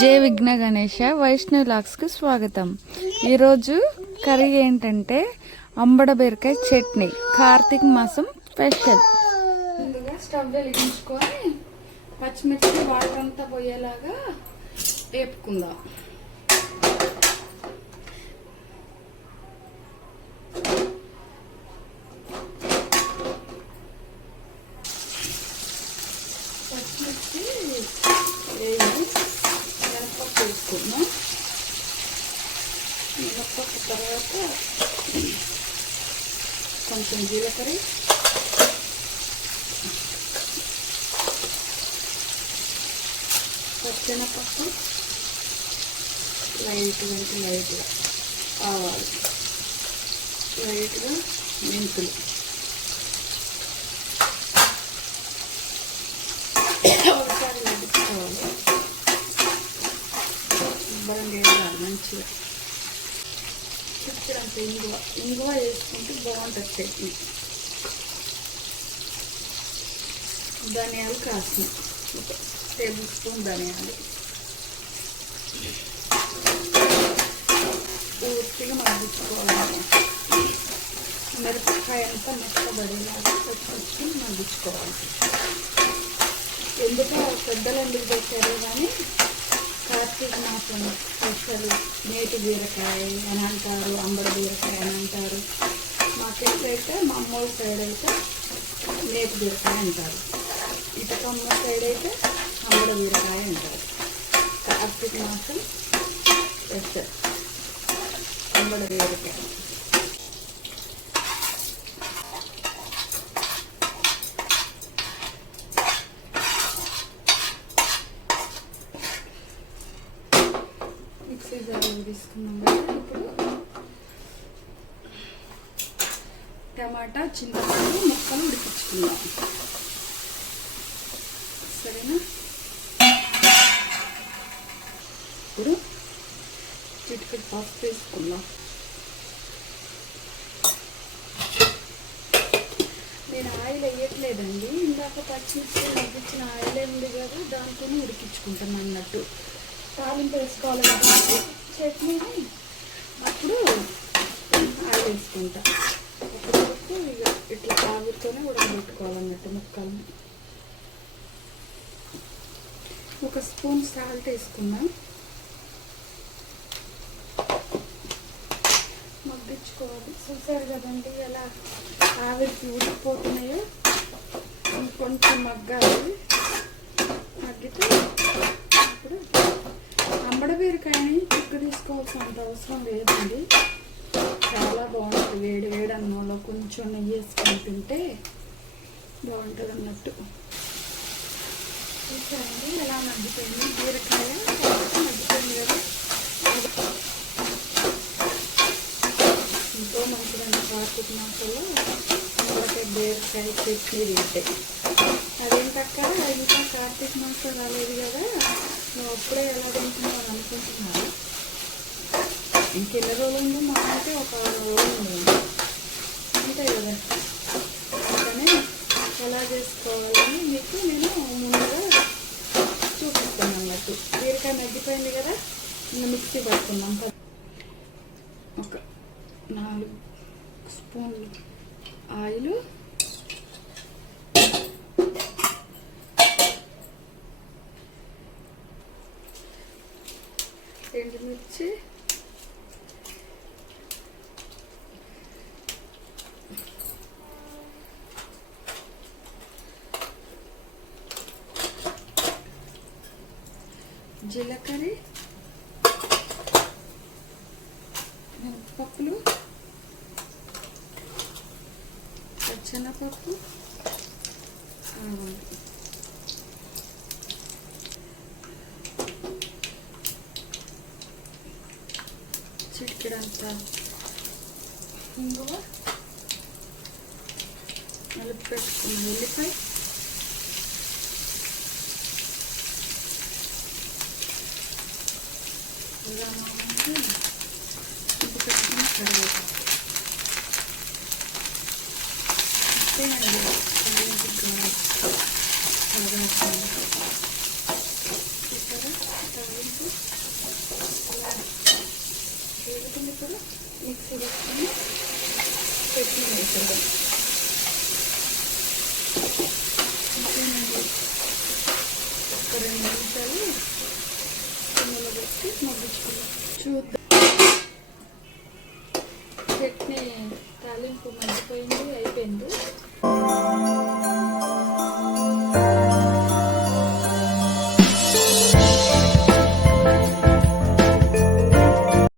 జై విఘ్న గణేష వైష్ణవ్ లాక్స్కి స్వాగతం. ఈరోజు కర్రీ ఏంటంటే అంబడ బీరకాయ చట్నీ, కార్తీక మాసం స్పెషల్. ముందుగా స్టవ్ వెలిగించుకొని పచ్చిమిర్చి వాటర్ అంతా పోయేలాగా వేపుకుందాం. పచ్చిమిర్చి మినపప్పు వేసుకున్నాం. మినపప్పు తర్వాత కొంచెం జీలకర్ర, పచ్చెనపప్పు, లైట్గా ఆవాలు, లైట్గా మెంతులు, ఒకసారి వేసుకోవాలి. శుభ్రం వేయాలి మంచిగా. చిక్కడంత ఇంగువ వేసుకుంటే బాగుంటుంది చట్నీ. ధనియాలు కాసిన ఒక టేబుల్ స్పూన్ ధనియాలు పూర్తిగా మగ్గించుకోవాలి. మిరపకాయ అంతా మెత్తబడేలాగా పచ్చి మగ్గించుకోవాలి. ఎందుకో పెద్దలు ఎందుకు పెట్టారు కానీ కార్తీక మాసం స్పెషల్ నేతి బీరకాయ అని అంటారు, అంబడ బీరకాయ అని అంటారు. మాకైతే మా అమ్మోళ్ళ సైడ్ అయితే నేతి బీరకాయ అంటారు, ఇటుకమ్మ సైడ్ అయితే అంబడ బీరకాయ అంటారు. కార్తీక మాసం స్పెషల్ అంబడ బీరకాయ. మిక్సీ జార్లో తీసుకున్నాం కదా. ఇప్పుడు టమాటా, చింతపండు ముక్కలు ఉడికించుకుందాం. సరేనా? ఇప్పుడు చిటికెడు పసుపు వేసుకుందాం. నేను ఆయిల్ వేయట్లేదండి, ఇందాక పచ్చిమిర్చి ఉడికించిన ఆయిల్ ఉంది కదా, దాంతో ఉడికించుకుంటాను అన్నట్టు. తాలింపు వేసుకోవాలి కదా చట్నీని, అప్పుడు ఆయిల్ వేసుకుంటా. అప్పుడు ఇక ఇట్లా ఆవిరితోనే ఉడకబెట్టుకోవాలన్నట్టు ముక్కల్ని. ఒక స్పూన్ సాల్ట్ వేసుకున్నాం. మగ్గించుకోవాలి. చూసారు కదండి ఎలా ఆవిరికి ఉడికిపోతున్నాయో. కొంచెం మగ్గాలి. మగ్గితే ఇప్పుడు అంబడ బీరకాయని చిక్కు తీసుకోవాల్సినంత అవసరం లేదండి. చాలా బాగుంటుంది. వేడి వేడి అన్నంలో కొంచెం నెయ్యి వేసుకొని తింటే బాగుంటుంది అన్నట్టు. చూసారండి ఎలా మగ్గిపోయింది బీరకాయ. మగ్గిపోయింది కదా, ఎంతో మంచిదండి కార్తీక మాసంలో అంబడకాయ బీరకాయ చట్నీ తింటే. అదేంటక్క ఇంకా కార్తీక మాసం రాలేదు కదా, నువ్వు అప్పుడే ఎలా తింటున్నావు అనుకుంటున్నాను. ఇంకెన్ని రోజులు ఉంది? మా అంటే ఒక 6 రోజులు ఉంది అంతే కదా. అందుకనే ఎలా చేసుకోవాలని మీకు నేను ముందుగా చూపిస్తాను అన్నట్టు. బీరకాయ మగ్గిపోయింది కదా, ఇంకా మిక్సీ పట్టుకుందాం. ఒక 4 స్పూన్లు ఆయిల్, ఎండుమిర్చి, జీలకర్ర, మినపప్పులు, పచ్చెనపప్పు, చిటికెడంతా ఇంగువ, నలుపు పెట్టుకున్న ఉల్లిపాయ, ఇంటి పెట్టుకున్న కరివేపాకు. చూసారా తాలింపు అలా వేసుకుని ఇప్పుడు మిక్సీ వేసుకొని చట్నీ వేసేద్దాం. ఇంకేనండి, ఒక 2 నిమిషాలు సిమ్లో పెట్టి మగ్గించుకుందాం. చూద్దాం. చట్నీ తాలింపు మగ్గిపోయింది, అయిపోయింది.